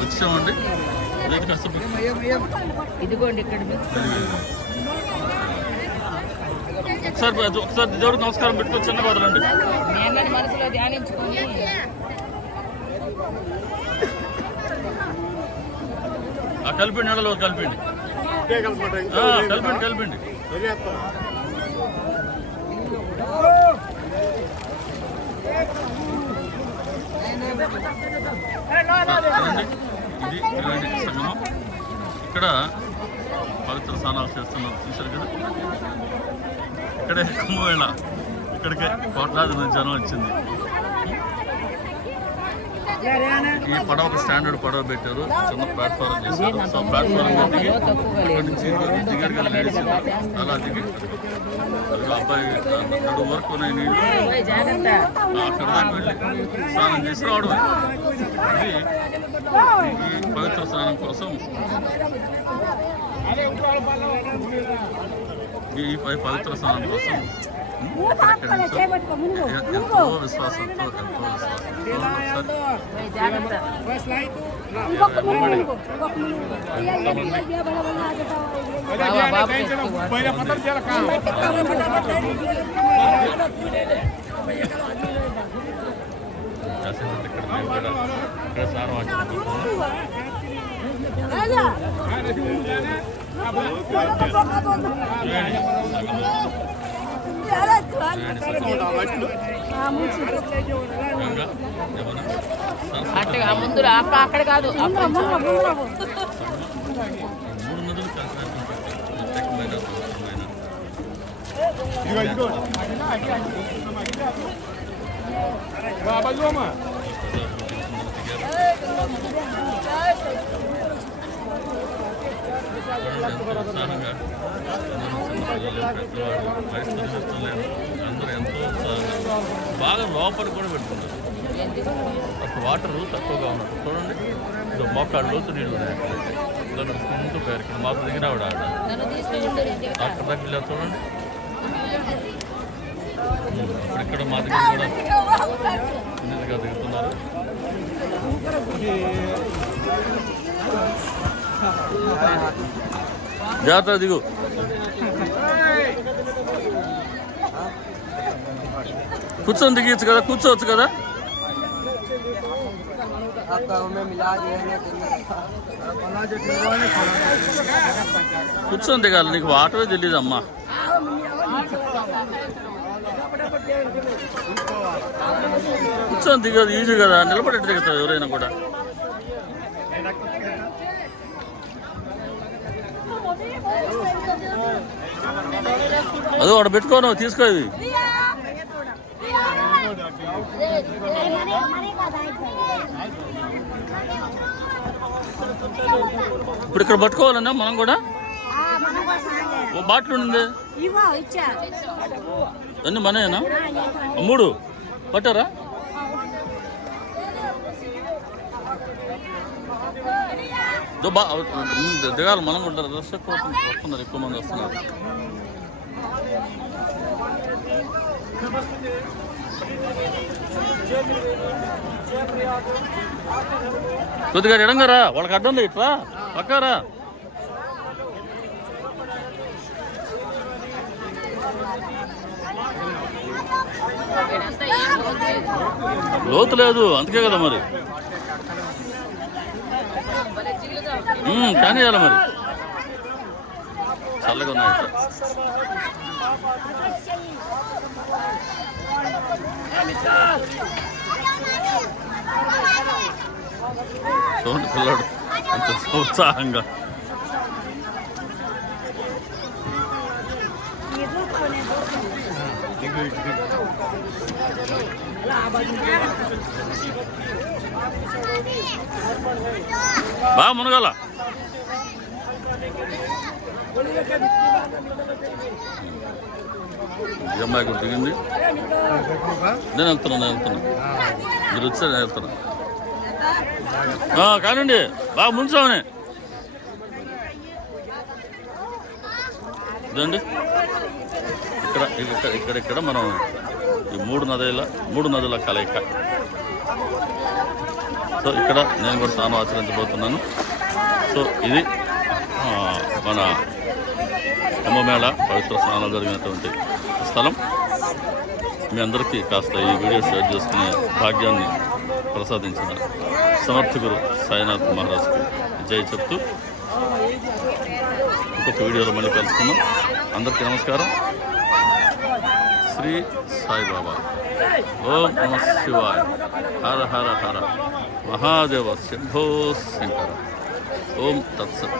వచ్చామండి. ఇదిగోండి ఇక్కడ ఒకసారి దేవుడికి నమస్కారం పెట్టుకొని చిన్న వదలండి. మనసులో ధ్యానించుకొని కలిపండి, నెలలో కలిపండి, కలిపండి. ఇది త్రివేణి సంగమం. ఇక్కడ పవిత్ర స్నానాలు చేస్తున్నారు, చూశారు కదా. ఇక్కడే కుంభమేళ, ఇక్కడికే కోట్లాది మంది జనం వచ్చింది. ఈ పడవకు స్టాండర్డ్ పడవ పెట్టారు, చిన్న ప్లాట్ఫారం చేశారు. సో ప్లాట్ఫారం దిగి ఇక్కడి నుంచి దిగడిగా నడిచింది. అలా దిగి అబ్బాయి నడు వరకు నీళ్ళు అక్కడ దాకా వెళ్ళి స్నానం చేసి రావడమే. ఇది ఈ పవిత్ర స్నానం కోసం ఈ పవిత్ర స్నానం కోసం ఎంతో విశ్వాసంతో ఇక్కడ స్నానం ముందు అక్కడ కాదు, 3 నదులు ఉత్సాహంగా అందరూ ఎంతో ఉత్సాహంగా బాగా లోపల కూడా పెట్టుకుంటారు. అప్పుడు వాటర్ తక్కువగా ఉన్నట్టు చూడండి. మోకాడు లోతు నీళ్ళు ముందు పేరు ఇక్కడ మాకు దగ్గర ఆవిడ అక్కడ దగ్గర చూడండి. ఇప్పుడు ఇక్కడ మా దగ్గర కూడా చిన్నదిగా దిగుతున్నారు. జాగ్రత్త దిగు. కూర్చొని దిగచ్చు కదా, కూర్చోవచ్చు కదా. కూర్చొని దిగాలి, నీకు వాటరే తెలియదమ్మా. కూర్చొని దిగదు ఈజీ కదా, నిలబడి దిగుతారు ఎవరైనా కూడా. అదో అక్కడ పెట్టుకోను, తీసుకో. ఇవి ఇప్పుడు ఇక్కడ పట్టుకోవాలన్నా మనం కూడా. ఓ బాటిల్ ఉండింది, అన్నీ మనయేనా? 3 పట్టారా? దిగాలి మనం కూడా. రష్ ఎక్కువ వస్తున్నారు, ఎక్కువ మంది వస్తున్నారు. కొద్దిగా ఎడంగారా, వాళ్ళకి అడ్డం లేదు, ఇట్లా పక్కారా. లోతు లేదు, అందుకే కదా మరి. కానీ చేయాలి మరి, చల్లగా ఉన్నాయి. చూడండి పిల్లాడు ఎంత ఉత్సాహంగా. బాగా మునగాల. ఈ అమ్మాయి కూడా దిగింది. నేను వెళ్తున్నా మీరు వచ్చారు, నేను వెళ్తున్నా. కానండి బాగా ముంచామని ఇదండి. ఇక్కడ మనం ఈ 3 నదుల కలయిక. సో ఇక్కడ నేను కూడా స్నానం ఆచరించబోతున్నాను. సో ఇది మన కుంభమేళ పవిత్ర స్నానాలు జరిగినటువంటి స్థలం. మీ అందరికీ కాస్త ఈ వీడియో షేర్ చేసుకునే భాగ్యాన్ని ప్రసాదించిన సమర్థకుడు సాయినాథ్ మహారాజ్కి జై చెప్తూ ఇంకొక వీడియోలో మళ్ళీ కలుసుకుందాం. అందరికీ నమస్కారం. శ్రీ సాయిబాబా. ఓం నమ శివాయ. హర హర హర మహాదేవ శంభో శంకర. ఓం తత్సత్.